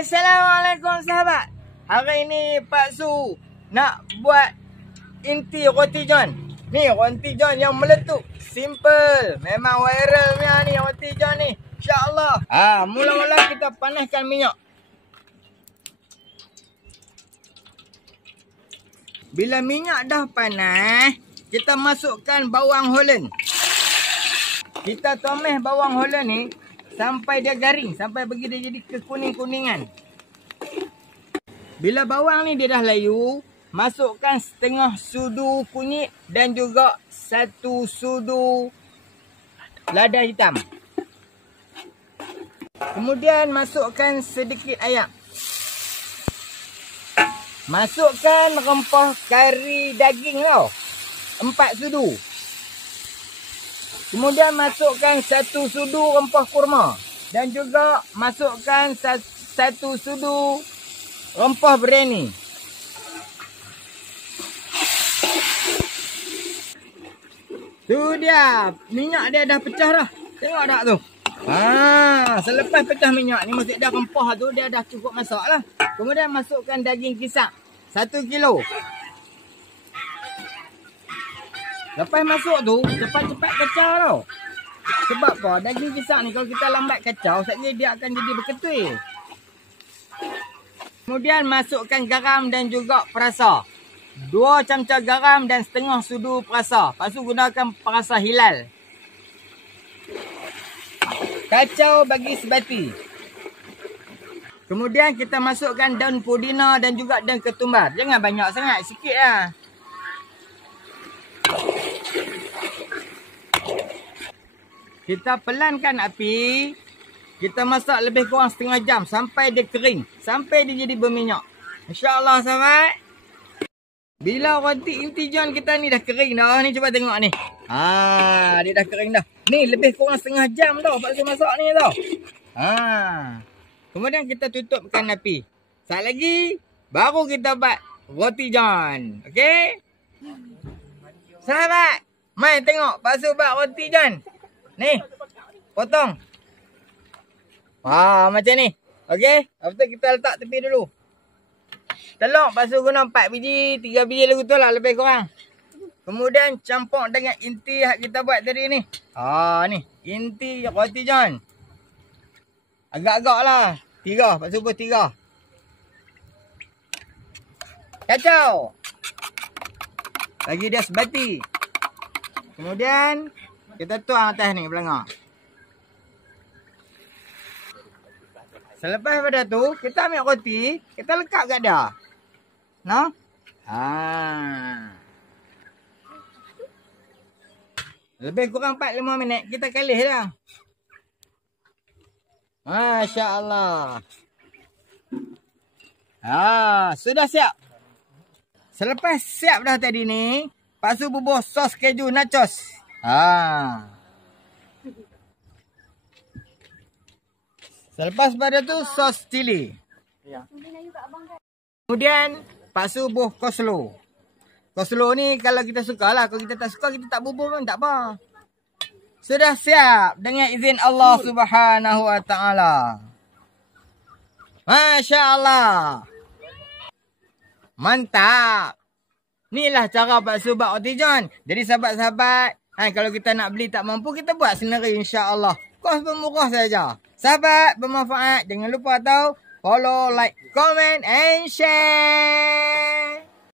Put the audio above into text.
Assalamualaikum sahabat. Hari ini Pak Su nak buat inti roti john. Ni roti john yang meletup. Simple. Memang viralnya ni roti john ni. InsyaAllah. Mula-mula kita panaskan minyak. Bila minyak dah panas, kita masukkan bawang Holland. Kita tumis bawang Holland ni sampai dia garing, sampai bagi dia jadi kekuning-kuningan. Bila bawang ni dia dah layu, masukkan setengah sudu kunyit dan juga 1 sudu lada hitam. Kemudian masukkan sedikit ayam. Masukkan rempah kari daging tau, 4 sudu. Kemudian masukkan 1 sudu rempah kurma. Dan juga masukkan 1 sudu rempah biryani. Tu dia. Minyak dia dah pecah dah. Tengok tak tu? Selepas pecah minyak ni, maksud dah rempah tu dia dah cukup masak lah. Kemudian masukkan daging kisar 1 kilo. Lepas masuk tu, cepat-cepat kacau tau. Sebab apa? Daging kisar ni kalau kita lambat kacau, saatnya dia akan jadi berketul. Kemudian masukkan garam dan juga perasa. 2 camca garam dan setengah sudu perasa. Lepas tu gunakan perasa hilal. Kacau bagi sebati. Kemudian kita masukkan daun pudina dan juga daun ketumbar. Jangan banyak sangat, sikit lah. Kita pelankan api. Kita masak lebih kurang setengah jam sampai dia kering. Sampai dia jadi berminyak. InsyaAllah sahabat. Bila roti inti john kita ni dah kering dah. Ni cuba tengok ni. Dia dah kering dah. Ni lebih kurang setengah jam tau Pak Su masak ni tau. Kemudian kita tutupkan api. Saat lagi baru kita buat roti john. Okey? Sahabat, mai tengok Pak Su buat roti john. Ni, potong. Macam ni. Okey? Lepas tu kita letak tepi dulu. Telur Pak Su guna 4 biji, 3 biji lagu tu lah lebih kurang. Kemudian campur dengan inti yang kita buat tadi ni. Ni, inti roti john. Agak-agak lah. 3, Pak Su buat 3. Kacau. Bagi dia sebati. Kemudian kita tuang atas ni belanga. Selepas pada tu, kita ambil roti, kita lekat kat dia. No? Lebih kurang 4-5 minit, kita kalih dah. Masya Allah. Sudah siap. Selepas siap dah tadi ni, Pak Su bubuh sos keju nachos. Selepas pada tu sos cili. Kemudian Pak Su bubuh coleslaw. Coleslaw ni kalau kita suka lah. Kalau kita tak suka, kita tak bubuh pun tak apa. Sudah siap dengan izin Allah Subhanahu Wa Taala. Masya Allah. Mantap. Inilah cara Pak Su buat roti john. Jadi sahabat-sahabat, kalau kita nak beli tak mampu, kita buat sendiri insya-Allah. Kos pun murah saja. Sahabat, bermanfaat. Jangan lupa follow, like, comment and share.